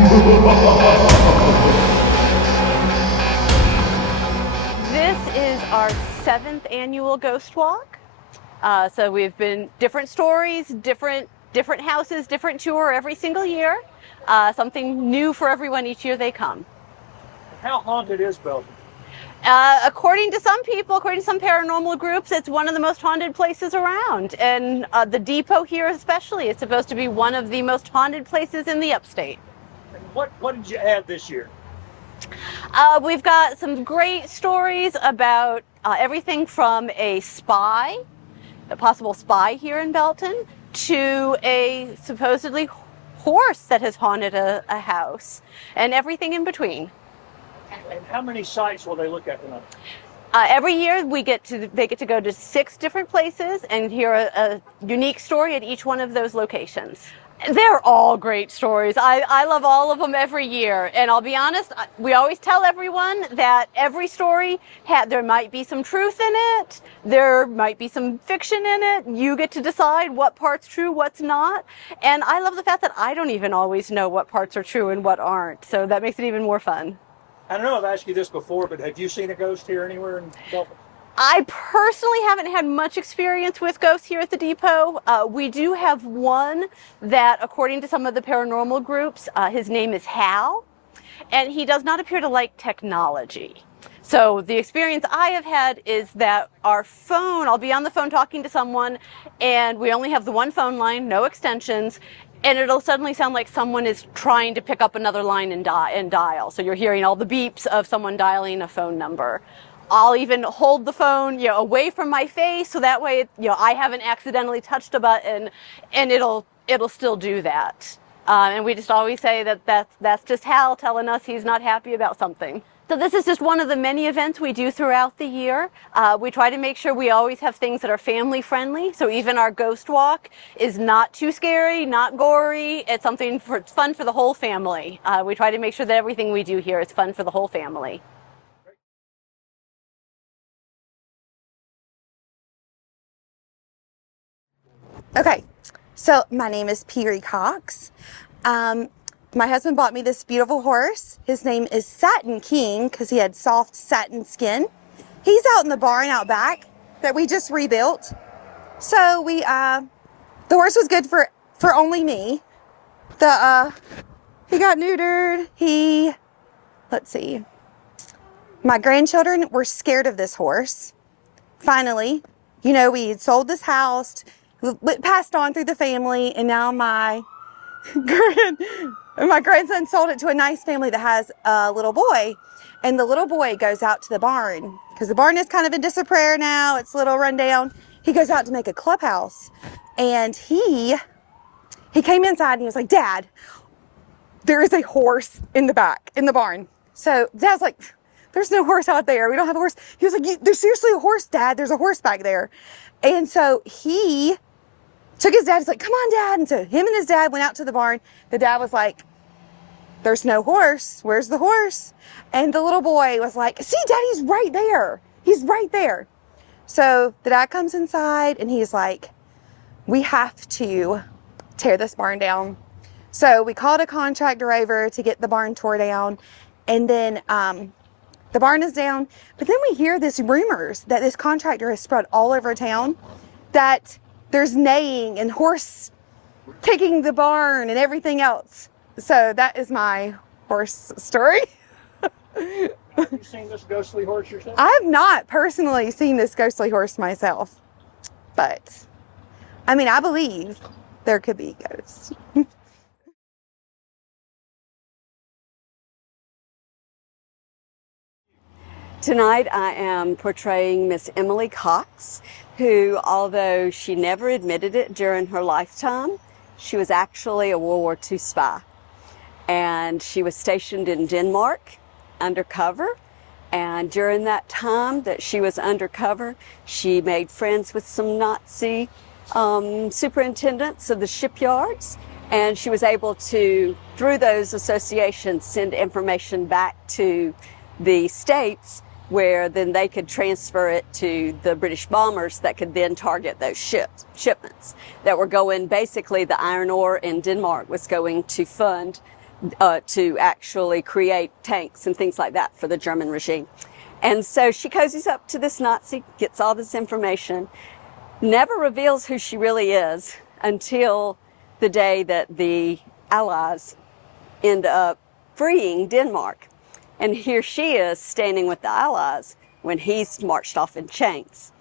This is our 7th annual Ghost Walk. So we've been different stories, different houses, different tour every single year. Something new for everyone each year they come. How haunted is Belton? According to some people, according to some paranormal groups, it's one of the most haunted places around. And the depot here especially is supposed to be one of the most haunted places in the Upstate. And what did you add this year? We've got some great stories about everything from a possible spy here in Belton, to a supposedly horse that has haunted a house, and everything in between. And how many sites will they look at tonight? Every year they get to go to 6 different places and hear a unique story at each one of those locations. They're all great stories. I love all of them every year. And I'll be honest, we always tell everyone that every story, there might be some truth in it, there might be some fiction in it. You get to decide what part's true, what's not. And I love the fact that I don't even always know what parts are true and what aren't. So that makes it even more fun. I don't know if I've asked you this before, but have you seen a ghost here anywhere in Belton? I personally haven't had much experience with ghosts here at the depot. We do have one that, according to some of the paranormal groups, his name is Hal, and he does not appear to like technology. So the experience I have had is that our phone, I'll be on the phone talking to someone, and we only have the one phone line, no extensions, and it'll suddenly sound like someone is trying to pick up another line and dial. So you're hearing all the beeps of someone dialing a phone number. I'll even hold the phone, away from my face, so that way, I haven't accidentally touched a button, and it'll still do that. And we just always say that's just Hal telling us he's not happy about something. So this is just one of the many events we do throughout the year. We try to make sure we always have things that are family friendly. So even our ghost walk is not too scary, not gory. It's something it's fun for the whole family. We try to make sure that everything we do here is fun for the whole family. Okay, so my name is Peary Cox. My husband bought me this beautiful horse. His name is Satin King because he had soft satin skin. He's out in the barn out back that we just rebuilt. So the horse was good for only me. He got neutered. Let's see. My grandchildren were scared of this horse. Finally, we had sold this house, passed on through the family, and now my grandson sold it to a nice family that has a little boy, and the little boy goes out to the barn because the barn is kind of in disrepair now. It's a little run down. He goes out to make a clubhouse, and he came inside and he was like, "Dad, there is a horse in the back in the barn." So Dad's like, "There's no horse out there. We don't have a horse." He was like, "There's seriously a horse, Dad. There's a horse back there." And so he took his dad. He's like, "Come on, Dad." And so him and his dad went out to the barn. The dad was like, "There's no horse. Where's the horse?" And the little boy was like, "See, Daddy's right there. He's right there." So the dad comes inside and he's like, "We have to tear this barn down." So we called a contractor over to get the barn tore down. And then the barn is down. But then we hear this rumors that this contractor has spread all over town that there's neighing and horse taking the barn and everything else. So that is my horse story. Have you seen this ghostly horse yourself? I have not personally seen this ghostly horse myself, but I believe there could be ghosts. Tonight I am portraying Miss Emily Cox, who, although she never admitted it during her lifetime, she was actually a World War II spy. And she was stationed in Denmark undercover. And during that time that she was undercover, she made friends with some Nazi superintendents of the shipyards. And she was able to, through those associations, send information back to the States, where then they could transfer it to the British bombers that could then target those shipments that were going, basically the iron ore in Denmark was going to fund to actually create tanks and things like that for the German regime. And so she cozies up to this Nazi, gets all this information, never reveals who she really is until the day that the Allies end up freeing Denmark. And here she is standing with the Allies when he's marched off in chains.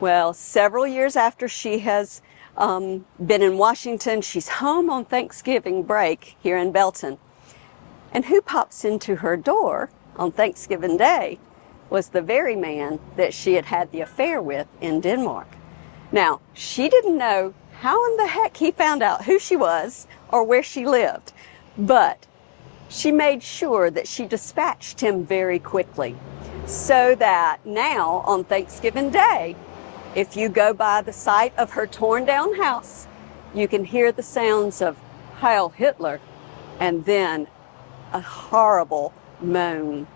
Well, several years after she has been in Washington, she's home on Thanksgiving break here in Belton. And who pops into her door on Thanksgiving Day was the very man that she had had the affair with in Denmark. Now, she didn't know how in the heck he found out who she was or where she lived, but she made sure that she dispatched him very quickly, so that now on Thanksgiving Day, if you go by the site of her torn down house, you can hear the sounds of Heil Hitler and then a horrible moan.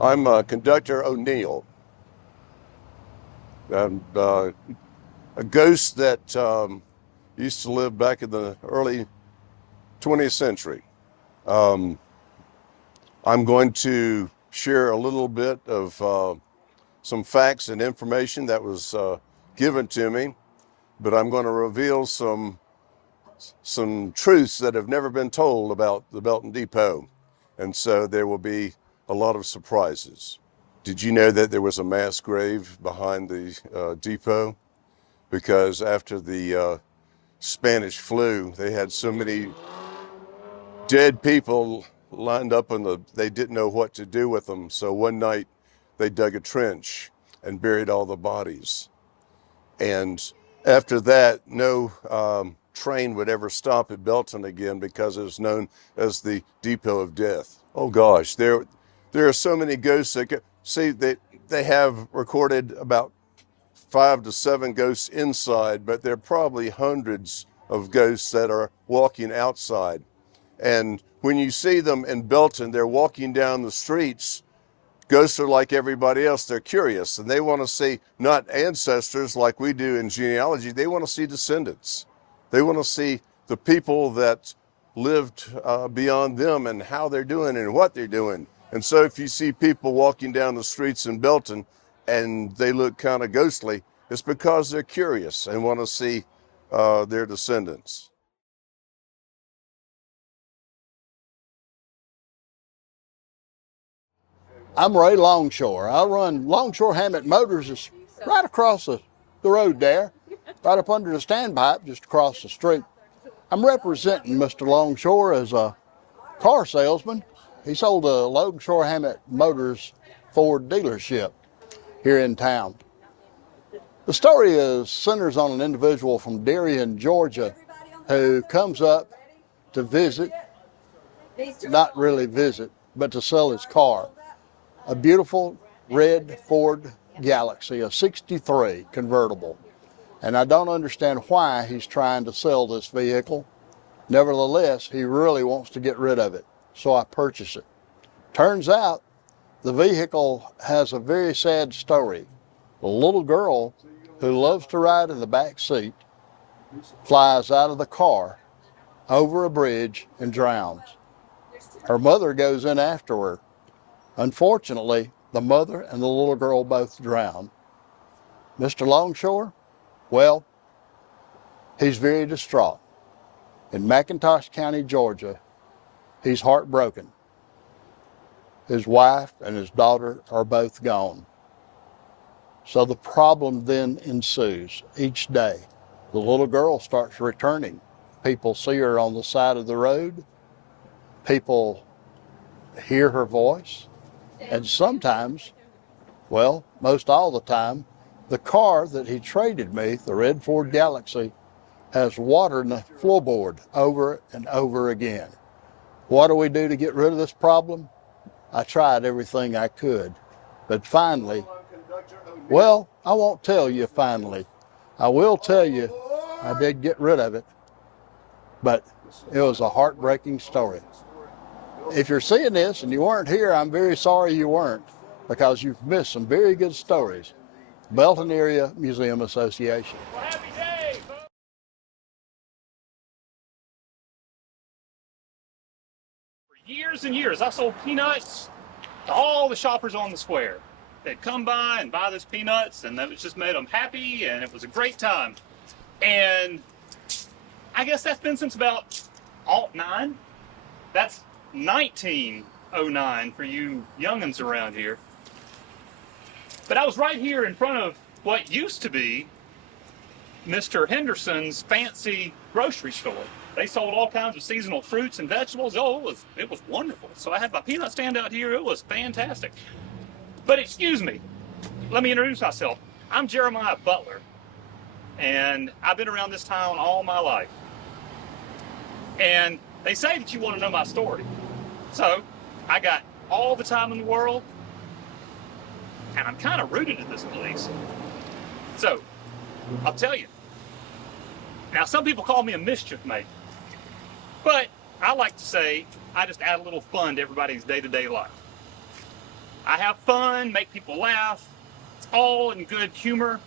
I'm Conductor O'Neill, and a ghost that used to live back in the early 20th century. I'm going to share a little bit of some facts and information that was given to me, but I'm going to reveal some truths that have never been told about the Belton Depot, and so there will be a lot of surprises. Did you know that there was a mass grave behind the depot? Because after the Spanish flu, they had so many dead people lined up they didn't know what to do with them. So one night they dug a trench and buried all the bodies. And after that, no train would ever stop at Belton again because it was known as the Depot of Death. Oh gosh, there are so many ghosts that see they have recorded about 5 to 7 ghosts inside, but there are probably hundreds of ghosts that are walking outside. And when you see them in Belton, they're walking down the streets. Ghosts are like everybody else. They're curious, and they want to see not ancestors like we do in genealogy. They want to see descendants. They want to see the people that lived beyond them and how they're doing and what they're doing. And so if you see people walking down the streets in Belton and they look kind of ghostly, it's because they're curious and want to see their descendants. I'm Ray Longshore. I run Longshore Hammett Motors is right across the road there, right up under the standpipe just across the street. I'm representing Mr. Longshore as a car salesman. He sold a Longshore Hammett Motors Ford dealership here in town. The story centers on an individual from Darien, Georgia, who comes up to visit, not really visit, but to sell his car. A beautiful red Ford Galaxy, a 63 convertible. And I don't understand why he's trying to sell this vehicle. Nevertheless, he really wants to get rid of it, so I purchase it. Turns out the vehicle has a very sad story. A little girl who loves to ride in the back seat flies out of the car over a bridge and drowns. Her mother goes in after her. Unfortunately, the mother and the little girl both drown. Mr. Longshore, well, he's very distraught. In McIntosh County, Georgia, he's heartbroken. His wife and his daughter are both gone. So the problem then ensues each day. The little girl starts returning. People see her on the side of the road. People hear her voice. And sometimes, well, most all the time, the car that he traded me, the red Ford Galaxy, has water in the floorboard over and over again. What do we do to get rid of this problem? I tried everything I could, but finally, well, I won't tell you finally. I will tell you I did get rid of it, but it was a heartbreaking story. If you're seeing this and you weren't here, I'm very sorry you weren't, because you've missed some very good stories. Belton Area Museum Association. Well, happy day, folks. For years and years, I sold peanuts to all the shoppers on the square. They'd come by and buy those peanuts, and that just made them happy, and it was a great time. And I guess that's been since about '09. That's 1909 for you young'uns around here. But I was right here in front of what used to be Mr. Henderson's fancy grocery store. They sold all kinds of seasonal fruits and vegetables. Oh, it was wonderful. So I had my peanut stand out here. It was fantastic. But excuse me, let me introduce myself. I'm Jeremiah Butler, and I've been around this town all my life. And they say that you want to know my story. So I got all the time in the world, and I'm kind of rooted in this place. So I'll tell you. Now, some people call me a mischief maker, but I like to say I just add a little fun to everybody's day-to-day life. I have fun, make people laugh. It's all in good humor.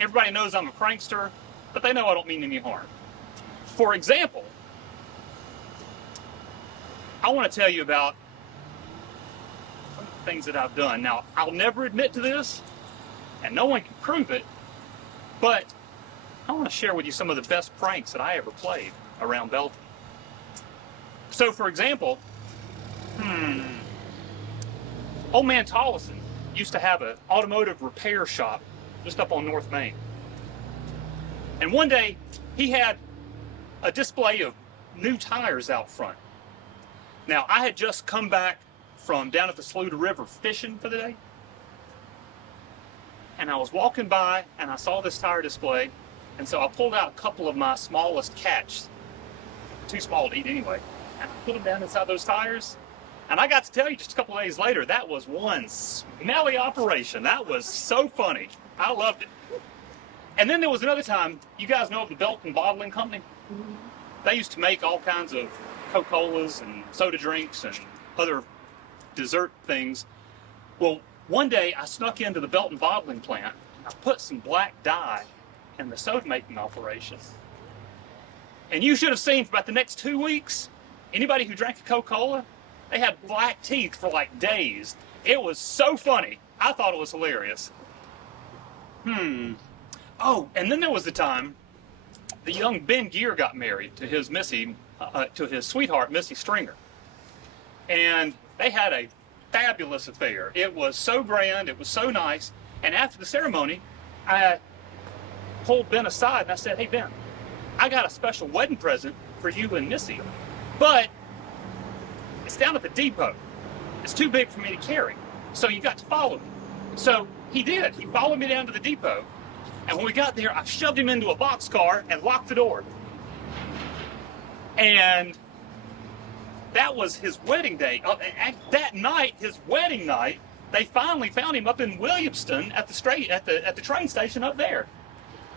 Everybody knows I'm a prankster, but they know I don't mean any harm. For example, I want to tell you about some of the things that I've done. Now, I'll never admit to this, and no one can prove it, but I want to share with you some of the best pranks that I ever played around Belton. So, for example, old man Tollison used to have an automotive repair shop just up on North Main. And one day, he had a display of new tires out front. Now, I had just come back from down at the Saluda River fishing for the day. And I was walking by and I saw this tire display. And so I pulled out a couple of my smallest catch, too small to eat anyway, and I put them down inside those tires. And I got to tell you just a couple of days later, that was one smelly operation. That was so funny. I loved it. And then there was another time, you guys know of the Belton Bottling Company? They used to make all kinds of Coca-Colas and soda drinks and other dessert things. Well, one day I snuck into the Belton bottling plant. I put some black dye in the soda making operation. And you should have seen for about the next 2 weeks, anybody who drank a Coca-Cola, they had black teeth for like days. It was so funny. I thought it was hilarious. Oh, and then there was the time the young Ben Gear got married to his sweetheart, Missy Stringer. And they had a fabulous affair. It was so grand, it was so nice. And after the ceremony, I pulled Ben aside and I said, "Hey Ben, I got a special wedding present for you and Missy, but it's down at the depot. It's too big for me to carry, so you got to follow me." So he did. He followed me down to the depot. And when we got there, I shoved him into a boxcar and locked the door. And that was his wedding day. That night, his wedding night, they finally found him up in Williamston at the train station up there.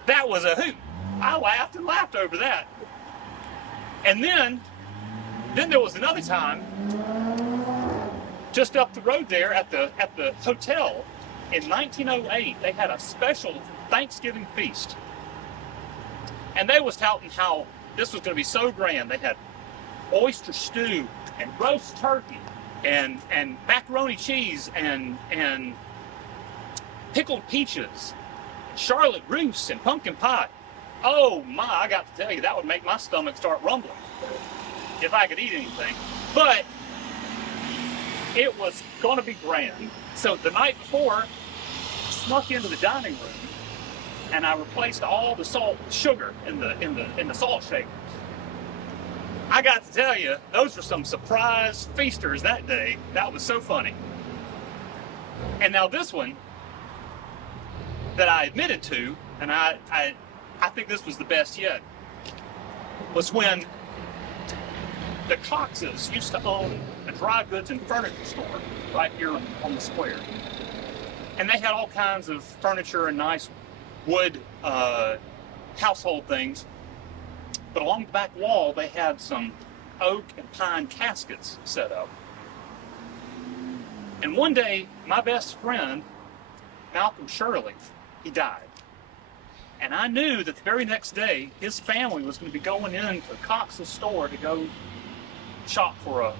That was a hoot. I laughed and laughed over that. And then there was another time, just up the road there at the hotel in 1908, they had a special Thanksgiving feast. And they was touting how this was going to be so grand. They had oyster stew and roast turkey and macaroni cheese and pickled peaches, Charlotte russe and pumpkin pie. Oh my, I got to tell you, that would make my stomach start rumbling if I could eat anything. But it was going to be grand. So the night before, I snuck into the dining room and I replaced all the salt with sugar in the salt shakers. I got to tell you, those were some surprise feasters that day. That was so funny. And now this one that I admitted to, and I think this was the best yet, was when the Coxes used to own a dry goods and furniture store right here on the square. And they had all kinds of furniture and nice wood household things. But along the back wall, they had some oak and pine caskets set up. And one day, my best friend Malcolm Shirley, he died. And I knew that the very next day, his family was going to be going into Cox's store to go shop for a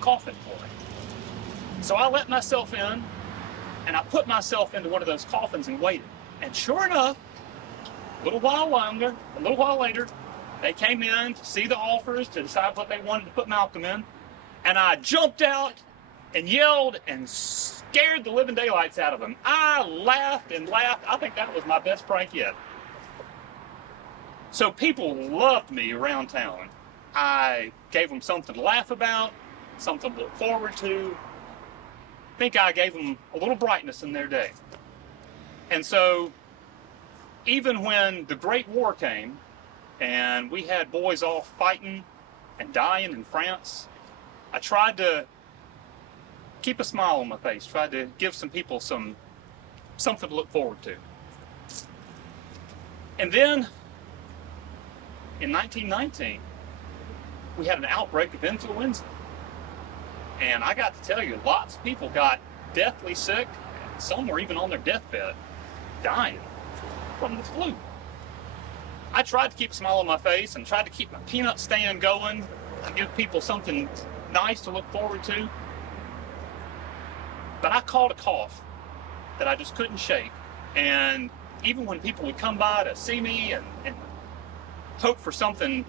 coffin for him. So I let myself in, and I put myself into one of those coffins and waited. And sure enough, a little while later, they came in to see the offers, to decide what they wanted to put Malcolm in. And I jumped out and yelled and scared the living daylights out of them. I laughed and laughed. I think that was my best prank yet. So people loved me around town. I gave them something to laugh about, something to look forward to. I think I gave them a little brightness in their day. And so even when the Great War came and we had boys off fighting and dying in France, I tried to keep a smile on my face, tried to give some people something to look forward to. And then in 1919, we had an outbreak of influenza. And I got to tell you, lots of people got deathly sick, and some were even on their deathbed, dying from the flu. I tried to keep a smile on my face and tried to keep my peanut stand going and give people something nice to look forward to. But I caught a cough that I just couldn't shake. And even when people would come by to see me and hope for something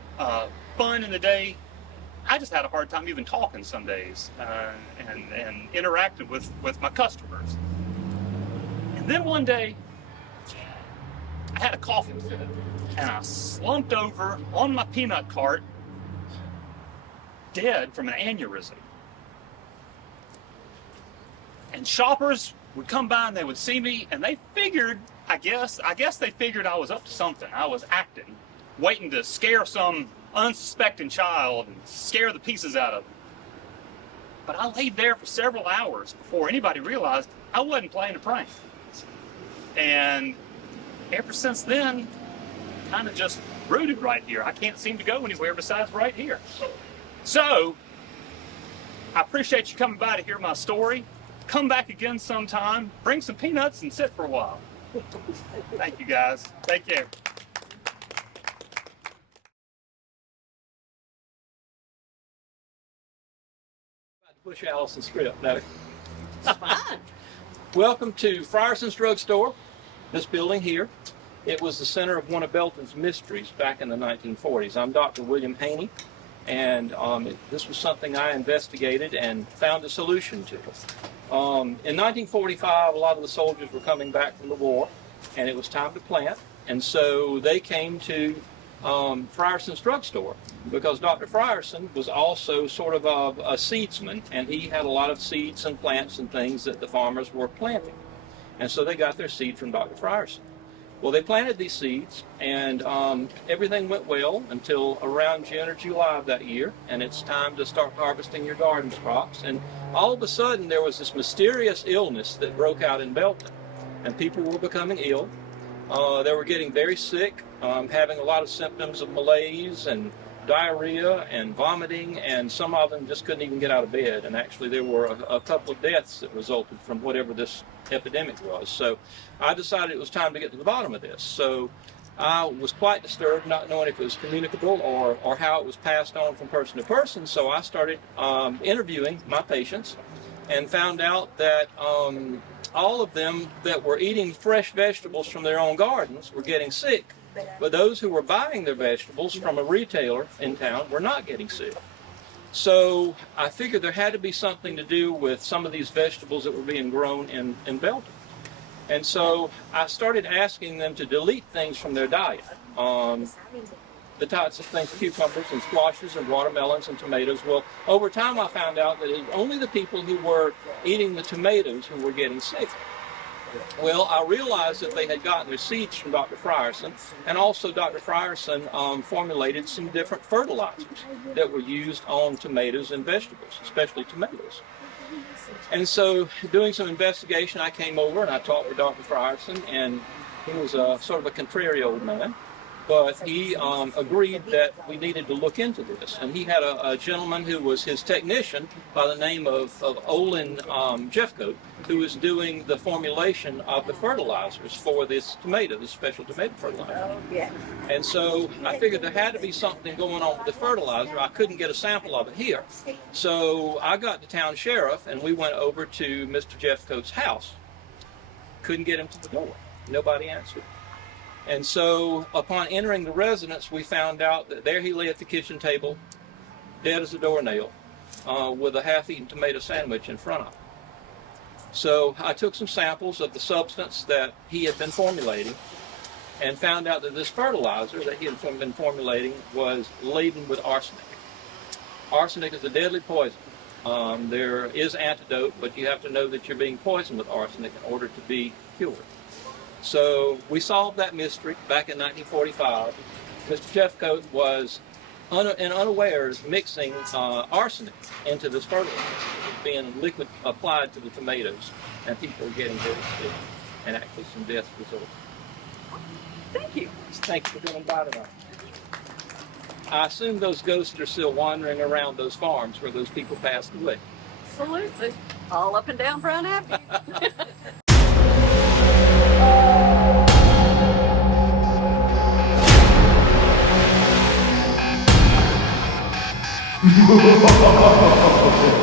fun in the day, I just had a hard time even talking some days and interacting with my customers. And then one day, I had a coughing fit, and I slumped over on my peanut cart, dead from an aneurysm. And shoppers would come by and they would see me, and they figured, I guess they figured I was up to something. I was acting, waiting to scare some unsuspecting child and scare the pieces out of them. But I laid there for several hours before anybody realized I wasn't playing a prank. And ever since then, kind of just rooted right here. I can't seem to go anywhere besides right here. So, I appreciate you coming by to hear my story. Come back again sometime, bring some peanuts and sit for a while. Thank you guys. Take care. Push Allison's script. No. It's fun. Welcome to Frierson's Drugstore, this building here. It was the center of one of Belton's mysteries back in the 1940s. I'm Dr. William Haney, and this was something I investigated and found a solution to. In 1945, a lot of the soldiers were coming back from the war, and it was time to plant. And so they came to Frierson's Drugstore because Dr. Frierson was also sort of a seedsman, and he had a lot of seeds and plants and things that the farmers were planting. And so they got their seed from Dr. Frierson. Well, they planted these seeds, and everything went well until around June or July of that year, and it's time to start harvesting your garden crops. And all of a sudden, there was this mysterious illness that broke out in Belton, and people were becoming ill. They were getting very sick, having a lot of symptoms of malaise and diarrhea and vomiting, and some of them just couldn't even get out of bed. And actually, there were a couple of deaths that resulted from whatever this epidemic was. So I decided it was time to get to the bottom of this. So I was quite disturbed, not knowing if it was communicable or how it was passed on from person to person. So I started interviewing my patients and found out that all of them that were eating fresh vegetables from their own gardens were getting sick. But those who were buying their vegetables from a retailer in town were not getting sick. So I figured there had to be something to do with some of these vegetables that were being grown in Belton. And so I started asking them to delete things from their diet. The types of things, cucumbers and squashes and watermelons and tomatoes. Well, over time I found out that it was only the people who were eating the tomatoes who were getting sick. Well, I realized that they had gotten their seeds from Dr. Frierson, and also Dr. Frierson formulated some different fertilizers that were used on tomatoes and vegetables, especially tomatoes. And so, doing some investigation, I came over and I talked with Dr. Frierson, and he was sort of a contrary old man. but he agreed that we needed to look into this. And he had a gentleman who was his technician by the name of Olin Jeffcoat, who was doing the formulation of the fertilizers for this tomato, this special tomato fertilizer. And so I figured there had to be something going on with the fertilizer. I couldn't get a sample of it here. So I got the town sheriff and we went over to Mr. Jeffcoat's house. Couldn't get him to the door. Nobody answered. And so upon entering the residence, we found out that there he lay at the kitchen table, dead as a doornail, with a half-eaten tomato sandwich in front of him. So I took some samples of the substance that he had been formulating and found out that this fertilizer that he had been formulating was laden with arsenic. Arsenic is a deadly poison. There is antidote, but you have to know that you're being poisoned with arsenic in order to be cured. So we solved that mystery back in 1945. Mr. Jeffcoat was unawares mixing arsenic into this fertilizer. It was being liquid applied to the tomatoes, and people were getting very sick, and actually some deaths resulted. Thank you. Thank you for being invited on. I assume those ghosts are still wandering around those farms where those people passed away. Absolutely. All up and down Brown Avenue. Ha ha ha ha ha!